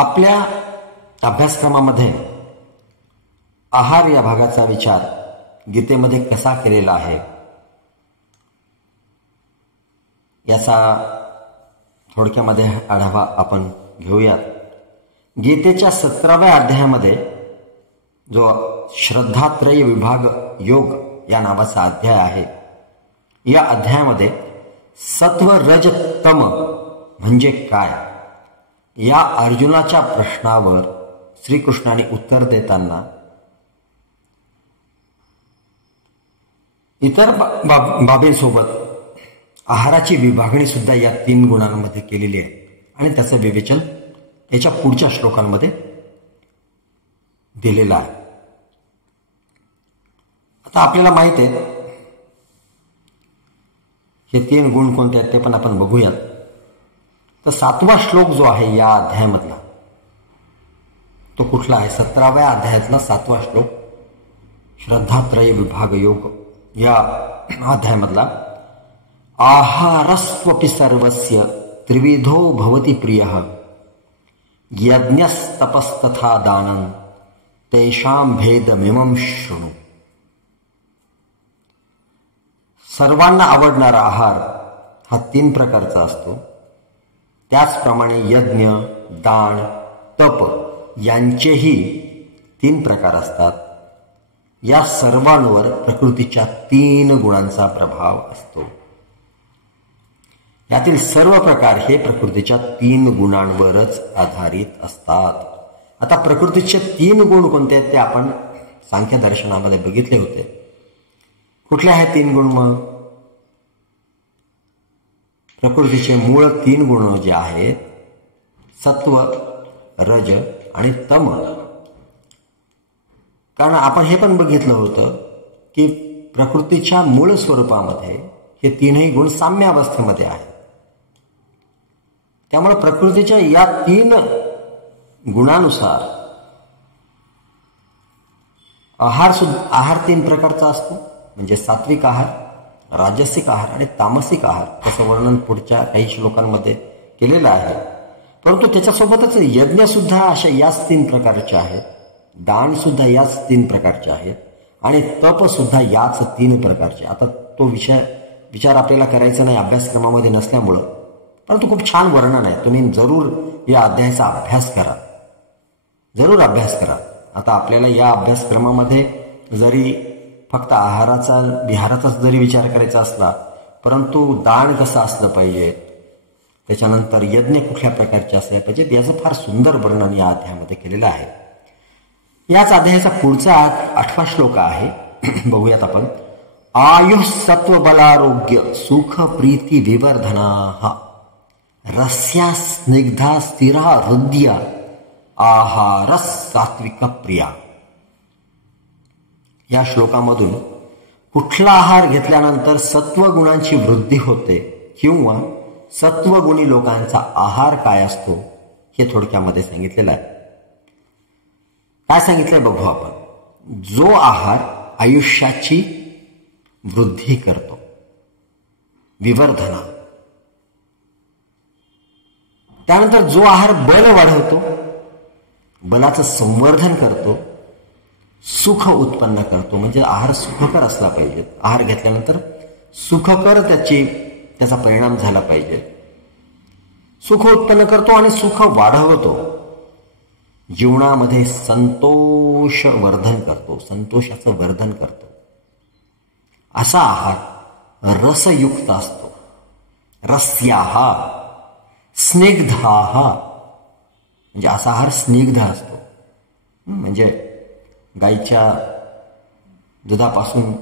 आपल्या अभ्यासक्रमामध्ये आहार या भागाचा विचार गीतेमध्ये कसा केलेला आहे याचा थोडक्यामध्ये आढावा आपण घेऊयात. गीतेच्या 17व्या अध्यायामध्ये जो श्रद्धात्रय विभाग योग या नावाचा अध्याय आहे, या अध्यायामध्ये सत्व रज तम म्हणजे काय या अर्जुनाच्या प्रश्नावर श्रीकृष्णाने उत्तर देताना इतर बाबींसोबत आहाराची विभागणी सुद्धा या 3 गुणांमध्ये केलेली आहे आणि त्याचं विवेचन याच्या पुढच्या श्लोकांमध्ये दिलेलं आहे. आता आपल्याला माहित आहे हे 3 गुण कोणते आहेत ते पण आपण बघूयात. तर 7वा श्लोक जो आहे या अध्यायामधला तो कुठला आहे? 17व्या अध्यायातला 7वा श्लोक श्रद्धात्रय विभाग योग या अध्यायामधला. आहारस्त्वपि सर्वस्य त्रिविधो भवति प्रियः यज्ञस्तपस्तथा दानं तेषां भेदमिमं शृणु. सर्वांना आवडणारा आहार हा 3 प्रकारचा असतो. त्याचप्रमाणे यज्ञ, दान, तप यांचेही 3 प्रकार असतात. या सर्वांवर प्रकृतीच्या 3 गुणांचा प्रभाव असतो. यातील सर्व प्रकार हे प्रकृतीच्या 3 गुणांवरच आधारित असतात. आता प्रकृतीचे 3 गुण कोणते आहेत ते आपण सांख्य दर्शनामध्ये बघितले होते. कुठले आहेत 3 गुण? मग प्रकृतीचे मूळ 3 गुण जे आहेत सत्व, रज आणि तम. कारण आपण हे पण बघितलं होतं की प्रकृतीच्या मूळ स्वरूपामध्ये हे 3ही गुण साम्यावस्थेमध्ये आहेत. त्यामुळे प्रकृतीच्या या 3 गुणानुसार आहार 3 प्रकारचा असतो. म्हणजे सात्विक आहार, राजसिक आहार आणि तामसिक आहार. त्याचं वर्णन पुढच्या काही श्लोकांमध्ये केलेलं आहे. परंतु त्याच्यासोबतच यज्ञ सुद्धा अशा याच 3 प्रकारचे आहेत, दान सुद्धा याच 3 प्रकारचे आहेत आणि तप सुद्धा याच 3 प्रकारचे. आता तो विचार आपल्याला करायचा नाही अभ्यासक्रमामध्ये नसल्यामुळं, परंतु खूप छान वर्णन आहे. तुम्ही जरूर या अध्यायाचा अभ्यास करा, जरूर अभ्यास करा. आता आपल्याला या अभ्यासक्रमामध्ये जरी फक्त विहाराचाच जरी विचार करायचा असला, परंतु दान कसं असलं पाहिजे, त्याच्यानंतर यज्ञ कुठल्या प्रकारचे असले पाहिजेत याचं फार सुंदर वर्णन या अध्यायामध्ये केलेलं आहे. याच अध्यायाचा पुढचा 8वा श्लोक आहे, बघूयात आपण. आयुः सत्व बलारोग्य सुख प्रीती विवर्धनाः रस्या स्निग्धा स्थिरा हृदया आहार सात्विक प्रिया. या श्लोकामधून कुठला आहार घेतल्यानंतर सत्वगुणांची वृद्धी होते किंवा सत्वगुणी लोकांचा आहार काय असतो हे थोडक्यामध्ये सांगितलेलं आहे. काय सांगितलंय बघू आपण. जो आहार आयुष्याची वृद्धी करतो, विवर्धना. त्यानंतर जो आहार बल वाढवतो, बलाचं संवर्धन करतो, सुख उत्पन्न करतो. म्हणजे आहार सुखकर असला पाहिजे. आहार घेतल्यानंतर सुखकर त्याचा परिणाम झाला पाहिजे. सुख उत्पन्न करतो आणि सुख वाढवतो. जीवनामध्ये संतोष वर्धन करतो, संतोषाचं वर्धन करतो. असा आहार रसयुक्त असतो. रस्याः स्निग्धाः म्हणजे असा आहार स्निग्ध असतो. म्हणजे गाईच्या दुधापासून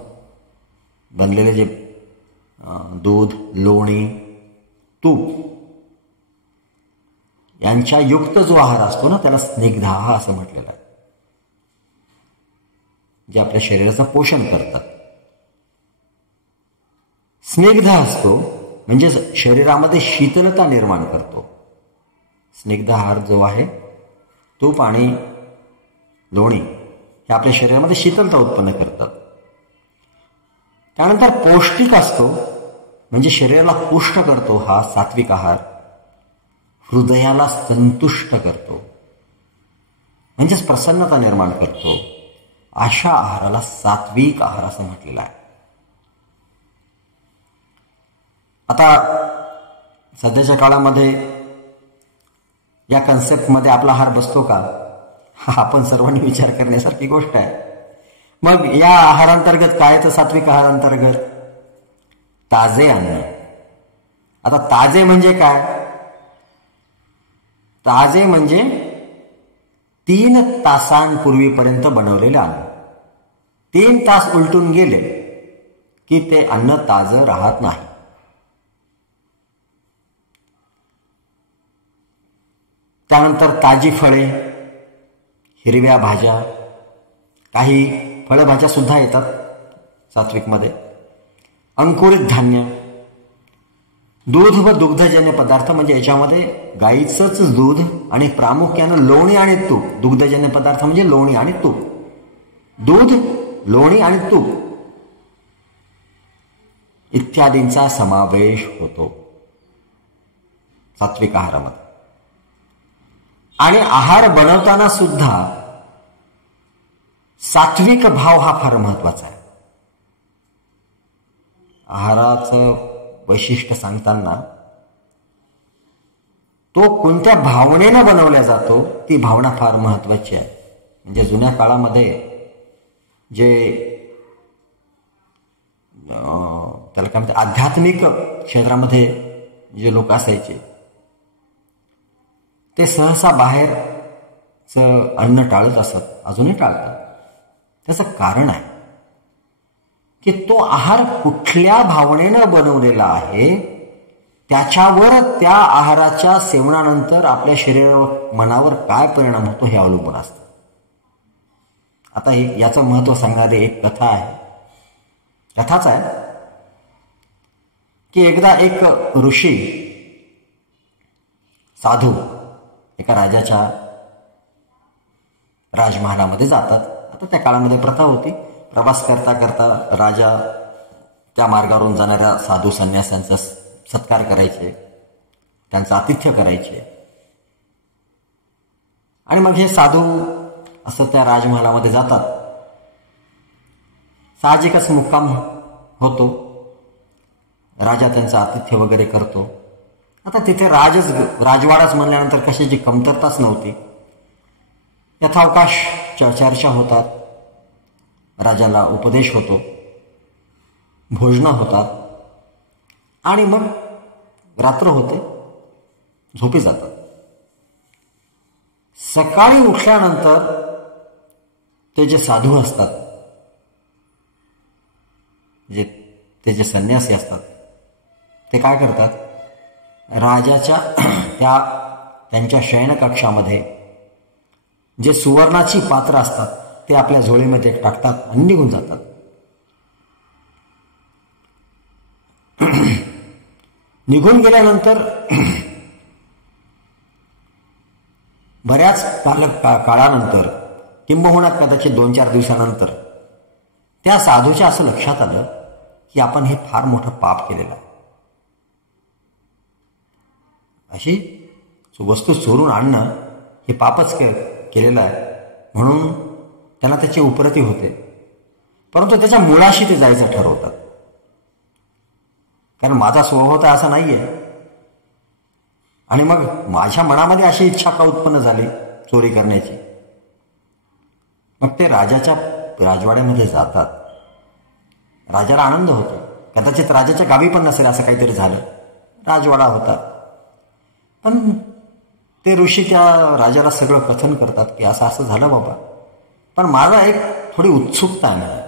बनलेले जे दूध, लोणी, तूप यांच्या युक्त जो आहार असतो ना त्याला स्निग्धाः असं म्हटलेलं आहे. जे आपल्या शरीराचं पोषण करतात. स्निग्ध असतो म्हणजे शरीरामध्ये शीतलता निर्माण करतो. स्निग्ध आहार जो आहे तूप आणि लोणी हे आपल्या शरीरामध्ये शीतलता उत्पन्न करतात. त्यानंतर पौष्टिक असतो म्हणजे शरीराला पुष्ट करतो. हा सात्विक आहार हृदयाला संतुष्ट करतो. म्हणजेच प्रसन्नता निर्माण करतो, अशा आहाराला सात्विक आहार असं म्हटलेलं आहे. आता सध्याच्या काळामध्ये या कन्सेप्टमध्ये आपला आहार बसतो का, हा आपण सर्वांनी विचार करण्यासारखी गोष्ट आहे. मग या आहारांतर्गत काय तर सात्विक आहारांतर्गत ताजे अन्न. आता ताजे म्हणजे काय? ताजे म्हणजे 3 तासांपूर्वीपर्यंत बनवलेले अन्न. 3 तास उलटून गेले की ते अन्न ताजं राहत नाही. त्यानंतर ताजी फळे, हिरव्या भाज्या, काही फळभाज्या सुद्धा येतात सात्विकमध्ये, अंकुरित धान्य, दूध व दुग्धजन्य पदार्थ, म्हणजे याच्यामध्ये गाईचंच दूध आणि प्रामुख्यानं लोणी आणि तूप. दुग्धजन्य पदार्थ म्हणजे लोणी आणि तूप, दूध, लोणी आणि तूप इत्यादींचा समावेश होतो सात्विक आहारामध्ये. आणि आहार बनवताना सुद्धा सात्विक भाव हा फार महत्वाचा आहे. आहाराचं वैशिष्ट्य सांगताना तो कोणत्या भावनेनं बनवला जातो ती भावना फार महत्वाची आहे. म्हणजे जुन्या काळामध्ये जे त्याला काय म्हणतात, आध्यात्मिक क्षेत्रामध्ये जे लोक असायचे ते सहसा बाहेरचं अन्न टाळत असत, अजूनही टाळतात. त्याचं कारण आहे की तो आहार कुठल्या भावनेनं बनवलेला आहे त्याच्यावर त्या आहाराच्या सेवनानंतर आपल्या शरीरावर, मनावर काय परिणाम होतो हे अवलंबून असतं. आता याचं महत्व सांगणारी एक कथा आहे. कथाच आहे की एकदा एक ऋषी साधू एका राजाच्या राजमहालामध्ये जातात. आता त्या काळामध्ये प्रथा होती, प्रवास करता करता राजा त्या मार्गावरून जाणाऱ्या साधू संन्यासांचा सत्कार करायचे, त्यांचं आतिथ्य करायचे. आणि मग हे साधू असं त्या राजमहालामध्ये जातात. साहजिकच मुक्काम होतो, राजा त्यांचं आतिथ्य वगैरे करतो. आता तिथे राजवाडाच म्हणल्यानंतर कशाची कमतरताच नव्हती. यथावकाश चर्चा होतात, राजाला उपदेश होतो, भोजनं होतात आणि मग रात्र होते, झोपी जातात. सकाळी उठल्यानंतर ते जे साधू असतात, ते जे संन्यासी असतात, ते काय करतात, राजाच्या त्यांच्या शयनकक्षामध्ये जे सुवर्णाची पात्र असतात ते आपल्या झोळीमध्ये टाकतात आणि निघून जातात. निघून गेल्यानंतर बऱ्याच काळानंतर, किंबहुना कदाचित 2-4 दिवसानंतर त्या साधूच्या असं लक्षात आलं की आपण हे फार मोठं पाप केलेलं आहे. अशी वस्तू चोरून आणणं हे पापच केलेलं आहे, म्हणून त्यांना त्याची उपरती होते. परंतु त्याच्या मुळाशी ते जायचं ठरवतात. कारण माझा स्वभाव तर असा नाहीये. आणि मग माझ्या मनामध्ये अशी इच्छा का उत्पन्न झाली चोरी करण्याची. मग ते राजाच्या राजवाड्यामध्ये जातात. राजाला आनंद होतो. कदाचित राजाच्या गावी पण नसेल असं काहीतरी झालं, राजवाडा होता. पण ते ऋषी त्या राजाला सगळं कथन करतात की असं असं झालं बाबा, पण माझा एक थोडी उत्सुकता आहे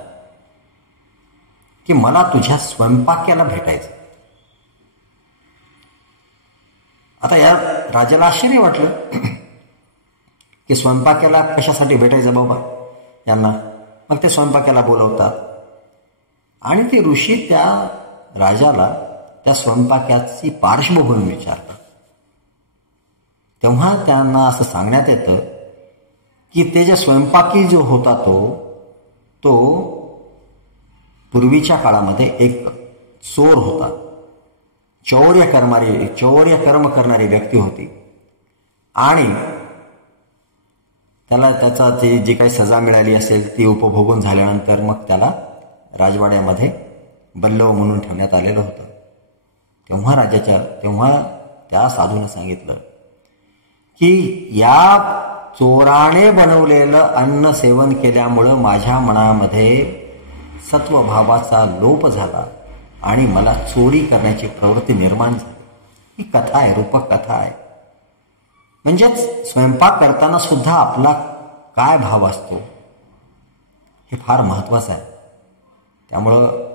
की मला तुझ्या स्वयंपाक्याला भेटायचं. आता या राजाला आश्चर्य वाटलं की स्वयंपाक्याला कशासाठी भेटायचं बाबा यांना. मग ते स्वयंपाक्याला बोलवतात आणि ते ऋषी त्या राजाला त्या स्वयंपाक्याची पार्श्वभूमी विचारतात. तेव्हा त्यांना असं सांगण्यात येतं की ते जे स्वयंपाकी जो होता तो पूर्वीच्या काळामध्ये एक चोर होता. चौर्य कर्म करणारी व्यक्ती होती. आणि त्याला ती जी काही सजा मिळाली असेल ती उपभोगून झाल्यानंतर मग त्याला राजवाड्यामध्ये बल्लव म्हणून ठेवण्यात आलेलं होतं. तेव्हा त्या साधूने सांगितलं की या चोराने बनवलेलं अन्न सेवन केल्यामुळं माझ्या मनामध्ये सत्वभावाचा लोप झाला आणि मला चोरी करण्याची प्रवृत्ती निर्माण झाली. ही कथा आहे, रूपक कथा आहे. म्हणजेच स्वयंपाक करताना सुद्धा आपला काय भाव असतो हे फार महत्वाचं आहे. त्यामुळं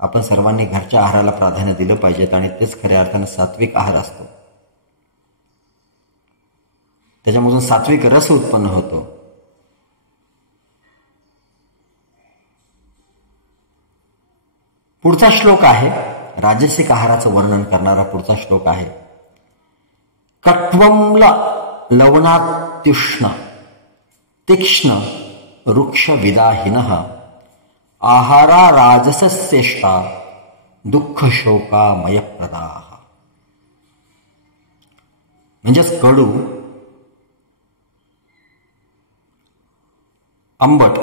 आपण सर्वांनी घरच्या आहाराला प्राधान्य दिलं पाहिजेत आणि तेच खऱ्या अर्थानं सात्विक आहार असतो. त्याच्यामधून सात्विक रस उत्पन्न होतो. पुढचा श्लोक आहे राजसिक आहाराचं वर्णन करणारा पुढचा श्लोक आहे. कट्वंल लवणात्युष्ण तीक्ष्ण वृक्ष विदाहिनः आहारा राजसस्येष्टा दुःख शोकामयप्रदाः. म्हणजेच कडू, आंबट,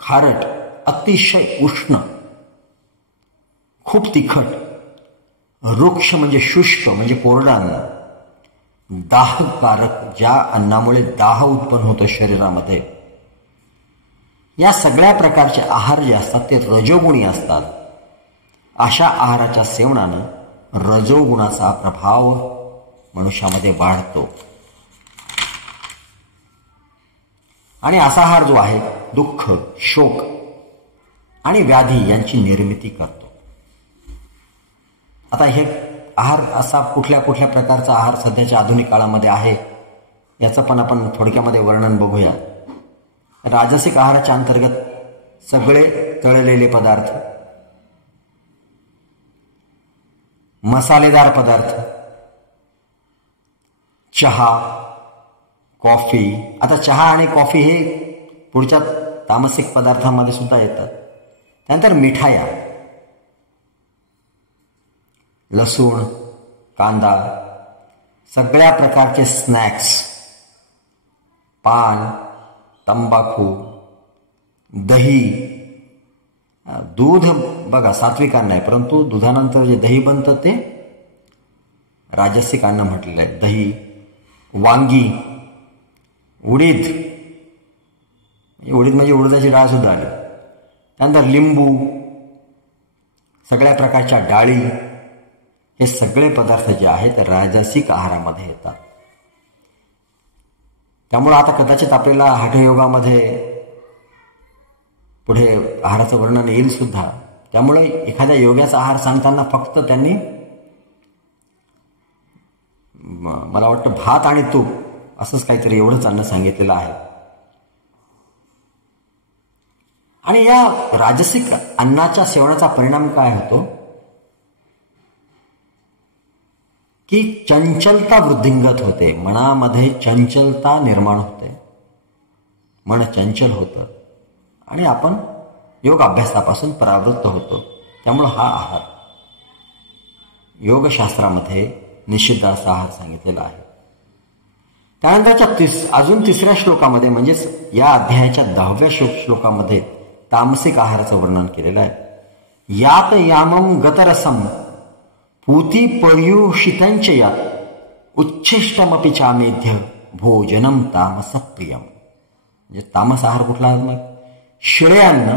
खारट, अतिशय उष्ण, खूप तिखट, वृक्ष म्हणजे शुष्क म्हणजे कोरडं अन्न, दाहकारक ज्या अन्नामुळे दाह उत्पन्न होतो शरीरामध्ये, या सगळ्या प्रकारचे आहार जे असतात ते रजोगुणी असतात. अशा आहाराच्या सेवनानं रजोगुणाचा प्रभाव मनुष्यामध्ये वाढतो आणि असा आहार जो आहे दुःख, शोक आणि व्याधी यांची निर्मिती करतो. आता हे आहार असा कुठल्या कुठल्या प्रकारचा आहार सध्याच्या आधुनिक काळामध्ये आहे याचं पण आपण थोडक्यामध्ये वर्णन बघूया. राजसिक आहाराच्या अंतर्गत सगळे तळलेले पदार्थ, मसालेदार पदार्थ, चहा, कॉफी. आता चहा आणि कॉफी हे पुढच्या तामसिक पदार्थांमध्ये सुद्धा येतात. त्यानंतर मिठाया, लसूण, कांदा, सगळ्या प्रकारचे स्नॅक्स, पान, तंबाखू, दही, दूध. बघा सात्विक अन्न आहे परंतु दुधानंतर जे दही बनतं ते राजसिक अन्न म्हटलेलं आहे. दही, वांगी, उडीद म्हणजे उडदाची डाळ सुद्धा आली. त्यानंतर लिंबू, सगळ्या प्रकारच्या डाळी, हे सगळे पदार्थ जे आहेत राजसिक आहारामध्ये येतात. त्यामुळे आता कदाचित आपल्याला हठयोगामध्ये पुढे आहाराचं वर्णन येईल सुद्धा. त्यामुळे एखाद्या योग्याचा आहार सांगताना फक्त त्यांनी मला वाटतं भात आणि तूप असंच काहीतरी एवढंच अन्न सांगितलेलं आहे. आणि या राजसिक अन्नाच्या सेवनाचा परिणाम काय होतो की चंचलता वृद्धिंगत होते. मनामध्ये चंचलता निर्माण होते, मन चंचल होतं आणि आपण योग अभ्यासापासून परावृत्त होतो. त्यामुळं हा आहार योगशास्त्रामध्ये निषिद्ध असा आहार सांगितलेला आहे. त्यानंतरच्या अजून तिसऱ्या श्लोकामध्ये म्हणजेच या अध्यायाच्या 10व्या श्लोकामध्ये तामसिक आहाराचं वर्णन केलेलं आहे. यात यामम गतरसम पूती पर्युषितंच यात उच्छिष्टमपि चामेध्य भोजनम तामस प्रियम. म्हणजे तामस आहार कुठला? मग शिळे अन्न,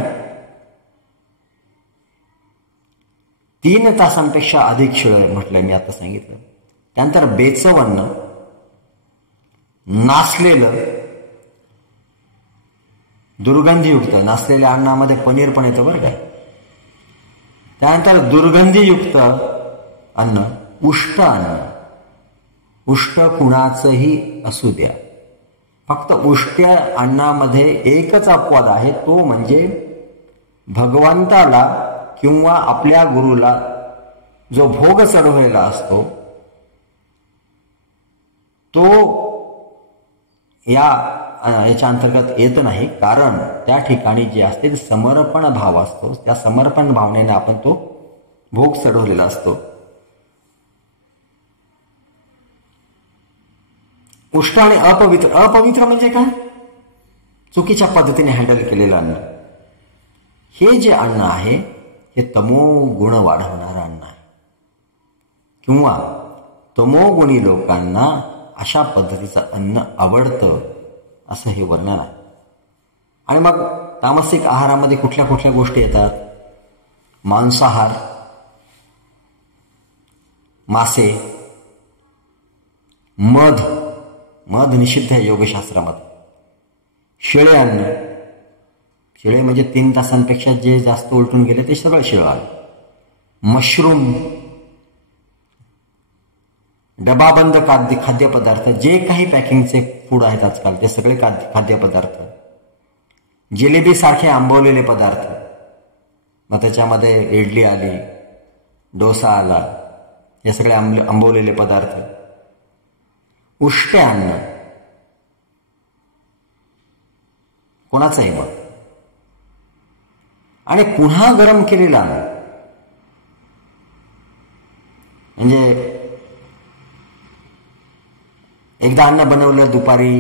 3 तासांपेक्षा अधिक शिळे म्हटलं मी आता सांगितलं. त्यानंतर बेचव अन्न, नासलेलं, दुर्गंधीयुक्त, नासलेल्या अन्नामध्ये पनीर पण येतं बरं का. त्यानंतर दुर्गंधीयुक्त अन्न, उष्ट अन्न, उष्ट कुणाचंही असू द्या, फक्त उष्ट अन्नामध्ये एकच अपवाद आहे, तो म्हणजे भगवंताला किंवा आपल्या गुरुला जो भोग चढवलेला असतो तो याच्या अंतर्गत येत नाही. कारण त्या ठिकाणी जे असते ते समर्पण भाव असतो. त्या समर्पण भावनेने आपण तो भोग चढवलेला असतो. उष्ट आणि अपवित्र. अपवित्र म्हणजे काय? चुकीच्या पद्धतीने हँडल केलेलं अन्न, हे जे अन्न आहे हे तमोगुण वाढवणारं अन्न आहे, किंवा तमोगुणी लोकांना अशा पद्धतीचं अन्न आवडतं असं हे वर्णन आहे. आणि मग तामसिक आहारामध्ये कुठल्या कुठल्या गोष्टी येतात? मांसाहार, मासे, मध, मध निषिद्ध आहे योगशास्त्रामध्ये. शिळे अन्न, शिळे म्हणजे 3 तासांपेक्षा जे जास्त उलटून गेले ते सगळं शिळं आलं. मशरूम, डबाबंद खाद्यपदार्थ, जे काही पॅकिंगचे फूड आहेत आजकाल ते सगळे खाद्यपदार्थ, जिलेबी सारखे आंबवलेले पदार्थ, मग त्याच्यामध्ये इडली आली, डोसा आला, हे सगळे आंबवलेले पदार्थ, उष्टे अन्न कोणाचंही मग, आणि पुन्हा गरम केलेलं अन्न. म्हणजे एकदा अन्न बनवलं, दुपारी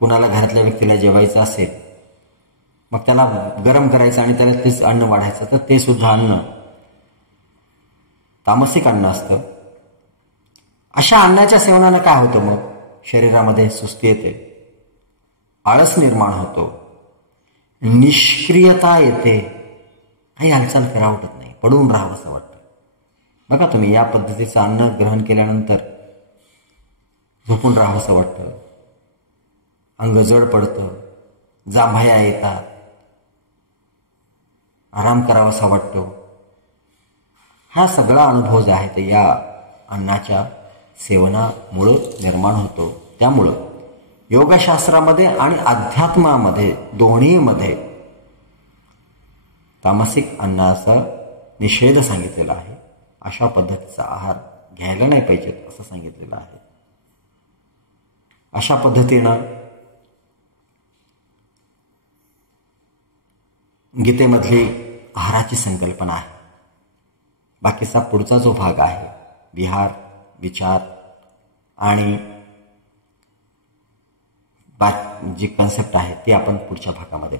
कुणाला घरातल्या व्यक्तीला जेवायचं असेल, मग त्याला गरम करायचं आणि त्याला तेच अन्न वाढायचं, तर ते सुद्धा अन्न तामसिक अन्न असतं. अशा अन्नाच्या सेवनानं काय होतं? मग शरीरामध्ये सुस्ती येते, आळस निर्माण होतो, निष्क्रियता येते, काही हालचाल करावं वाटत नाही, पडून राहावं असं वाटतं. बघा तुम्ही, या पद्धतीचं अन्न ग्रहण केल्यानंतर झोपून राहावं असं वाटतं, अंग जड पडतं, जांभया येतात, आराम करावासा वाटतो. हा सगळा अनुभव जो आहे तो या अन्नाच्या सेवनामुळं निर्माण होतो. त्यामुळं योगशास्त्रामध्ये आणि अध्यात्मामध्ये दोन्हीमध्ये तामसिक अन्नाचा निषेध सांगितलेला आहे. अशा पद्धतीचा आहार घ्यायला नाही पाहिजे असं सांगितलेलं आहे. अशा पद्धतीनं गीतेमधली आहाराची संकल्पना आहे. बाकीचा पुढचा जो भाग आहे, विहार, विचार आणि जी कन्सेप्ट आहे ती आपण पुढच्या भागामध्ये